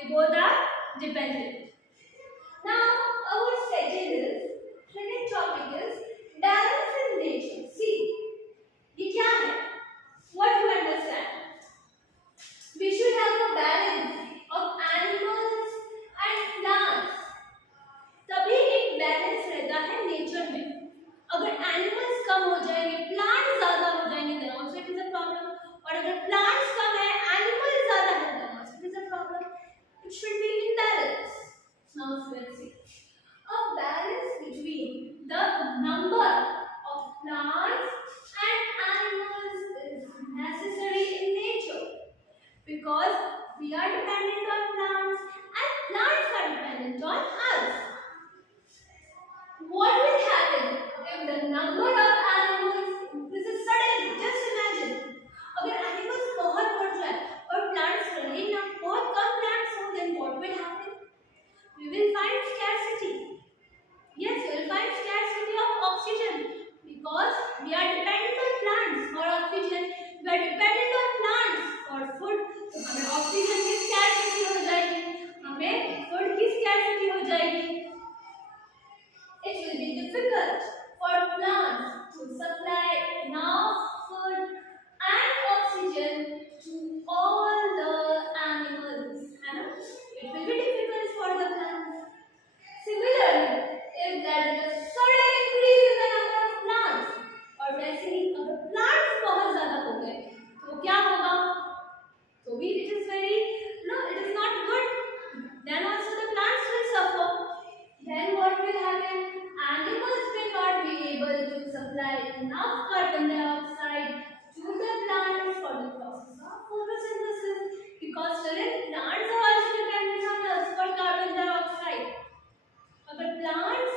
They both are dependent. Now our second topic is balance in nature. See, ये क्या है? What you understand? We should have a balance of animals and plants. तभी एक balance रहता है nature में. अगर एनिमल्स कम हो जाएंगे, प्लांट्स ज्यादा हो जाएंगे, then also it is a problem. और अगर प्लांट्स कम है, एनिमल्स ज्यादा है, then also it is a problem. It should be in balance. Now let's see. A balance between the number of plants and animals is necessary in nature because we are dependent on plants and plants are dependent on us. What will happen if the number of animals increases suddenly? Just imagine. अगर animals बहुत बढ़ जाए और plants रहे ना, बहुत कम plants हो, then what will happen? We will find scarcity. Yes, we will find scarcity of oxygen because we are dependent on plants for oxygen. We are dependent on plants for food. तो हमें oxygen की scarcity हो जाएगी, हमें food की scarcity हो जाएगी. It will be difficult for plants to supply enough food and oxygen to all the animals. It will be difficult for the plants. Similarly, if there is a sudden increase in the number of plants, और वैसे ही अगर plants बहुत ज़्यादा हो गए, तो क्या होगा? तो भी it is not good. Then also the plants will suffer. Then what will happen? Animals will not be able to supply enough carbon dioxide to the plants for the process of photosynthesis because plants are also dependent on us for carbon dioxide. अगर plants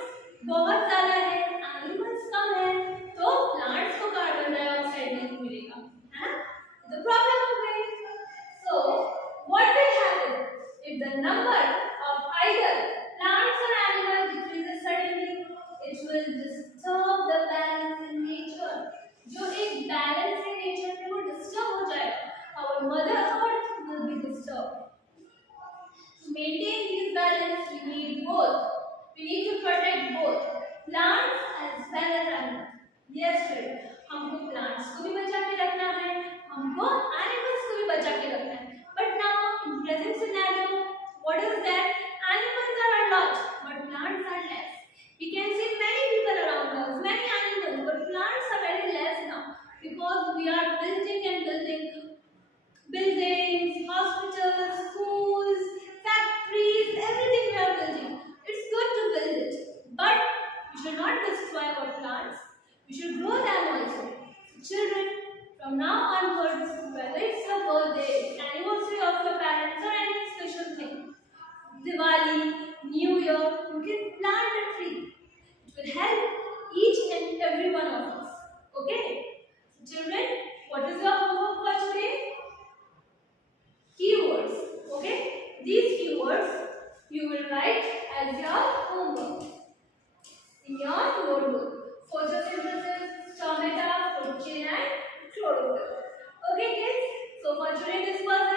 बहुत ज़्यादा है, animals कम है, तो plants को carbon dioxide नहीं मिलेगा, है ना? The problem हो गई. So what will happen if the number of either plants or animals decreases suddenly? It will disturb the balance in nature. जो एक balance in nature में वो disturb हो जाएगा. Our mother earth will be disturbed. To maintain this balance, we need both. We need to protect both plants as well as animals. Yes, friend. हमको plants को भी बचा के रखना है, हमको animals को भी बचा के रखना है. But now in present scenario, what is that? Animals are a lot, but plants are less. We can see many people around us, many animals, but plants are very less now because we are building and building buildings, hospitals, schools, factories, everything we are building. It's good to build it, but we should not destroy our plants. We should grow them also. Children, from now onwards, whether it's your birthday, anniversary of your parents, or any special thing, Diwali, New Year, you can plant a tree. It will help each and every one of us. Okay? Children, what is your homework for today? Keywords. Okay? These keywords you will write as your homework in your notebook. Photosynthesis, stomata, food chain and chlorophyll. Okay kids? So for today this was